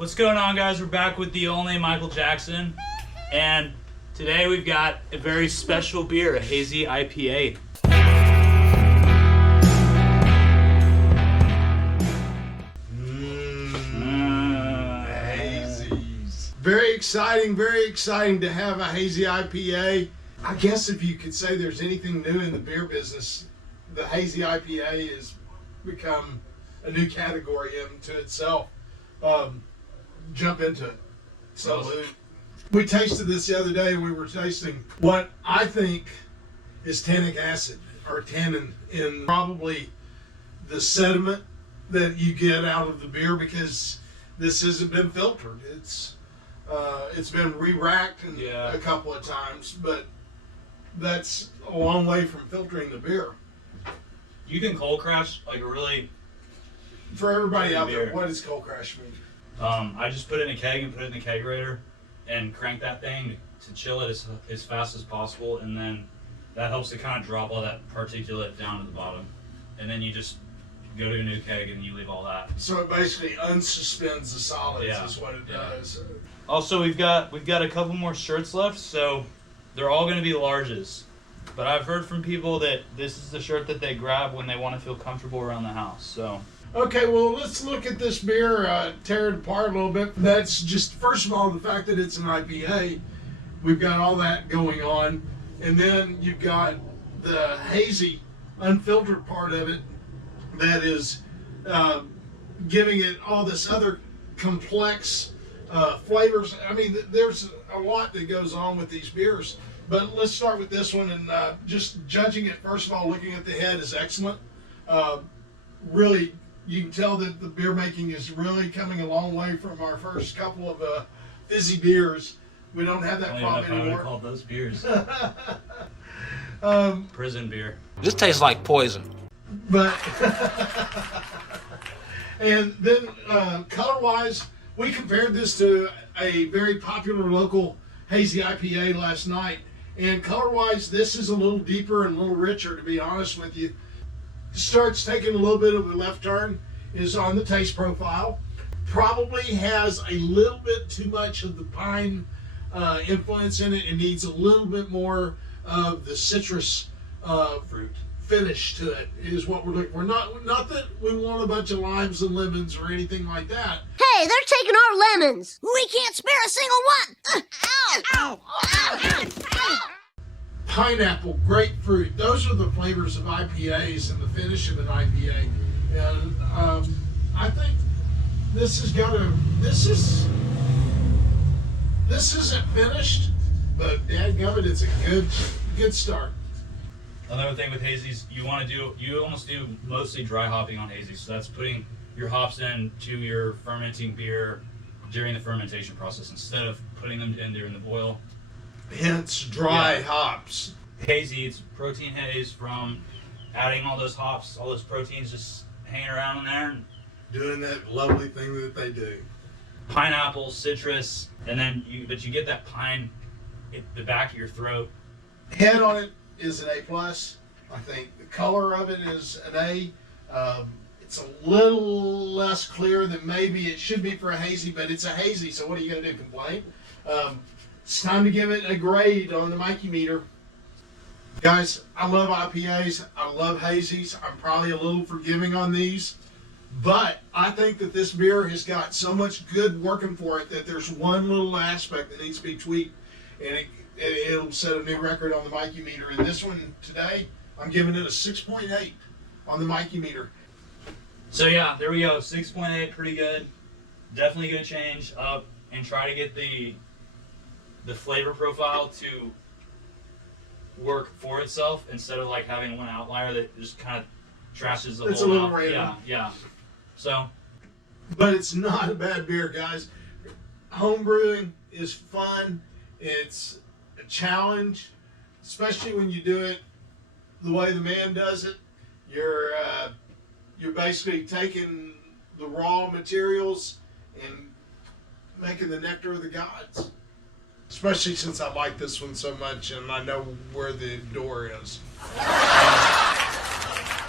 What's going on, guys? We're back with the only Michael Jackson, and today we've got a very special beer, a Hazy IPA. Hazies. Very exciting to have a Hazy IPA. I guess if you could say there's anything new in the beer business, the Hazy IPA has become a new category into itself. Jump into it. So we tasted this the other day, and we were tasting what I think is tannic acid or tannin in probably the sediment that you get out of the beer, because this hasn't been filtered. It's been re-racked a couple of times, but that's a long way from filtering the beer. You can cold crash like a really. For everybody out there, what does cold crash mean? I just put it in a keg and put it in the kegerator and crank that thing to chill it as fast as possible, and then that helps to kind of drop all that particulate down to the bottom. And then you just go to a new keg and you leave all that. So it basically unsuspends the solids is what it does. Also, we've got a couple more shirts left, so they're all going to be larges. But I've heard from people that this is the shirt that they grab when they want to feel comfortable around the house. So. Okay, well, let's look at this beer, tear it apart a little bit. That's just, first of all, the fact that it's an IPA. We've got all that going on. And then you've got the hazy, unfiltered part of it that is giving it all this other complex flavors. I mean, there's a lot that goes on with these beers. But let's start with this one, and just judging it, first of all, looking at the head is excellent. Really, you can tell that the beer making is really coming a long way from our first couple of fizzy beers. We don't have that problem anymore. I called those beers. Prison beer. This tastes like poison. But and then color-wise, we compared this to a very popular local Hazy IPA last night. And color-wise, this is a little deeper and a little richer, to be honest with you. Starts taking a little bit of a left turn, is on the taste profile. Probably has a little bit too much of the pine influence in it. It needs a little bit more of the citrus fruit finish to it, is what we're looking for. Not that we want a bunch of limes and lemons or anything like that. Hey, they're taking our lemons. We can't spare a single one. Ow! Ow! Ow! Ow! Pineapple, grapefruit, those are the flavors of IPAs and the finish of an IPA. And I think this isn't finished, but dadgummit, it's a good start. Another thing with hazies, you almost do mostly dry hopping on hazies. So that's putting your hops into your fermenting beer during the fermentation process instead of putting them in during the boil. Hence dry hops. Hazy, it's protein haze from adding all those hops, all those proteins just hanging around in there. And doing that lovely thing that they do. Pineapple, citrus, and then you get that pine at the back of your throat. Head on it is an A+. I think the color of it is an A. It's a little less clear than maybe it should be for a hazy, but it's a hazy, so what are you going to do, complain? It's time to give it a grade on the Mikey meter. Guys, I love IPAs. I love hazies. I'm probably a little forgiving on these, but I think that this beer has got so much good working for it that there's one little aspect that needs to be tweaked, and it'll set a new record on the Mikey meter. And this one today, I'm giving it a 6.8 on the Mikey meter. So yeah, there we go. 6.8, pretty good. Definitely gonna change up and try to get the flavor profile to work for itself instead of like having one outlier that just kind of trashes the whole. It's a little random. Yeah. So. But it's not a bad beer, guys. Home brewing is fun. It's a challenge, especially when you do it the way the man does it. You're basically taking the raw materials and making the nectar of the gods. Especially since I like this one so much and I know where the door is.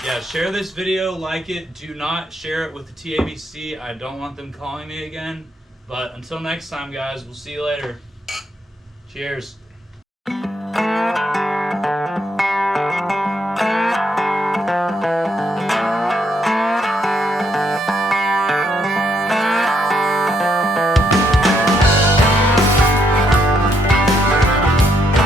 Yeah, share this video, like it. Do not share it with the TABC. I don't want them calling me again. But until next time, guys, we'll see you later. Cheers.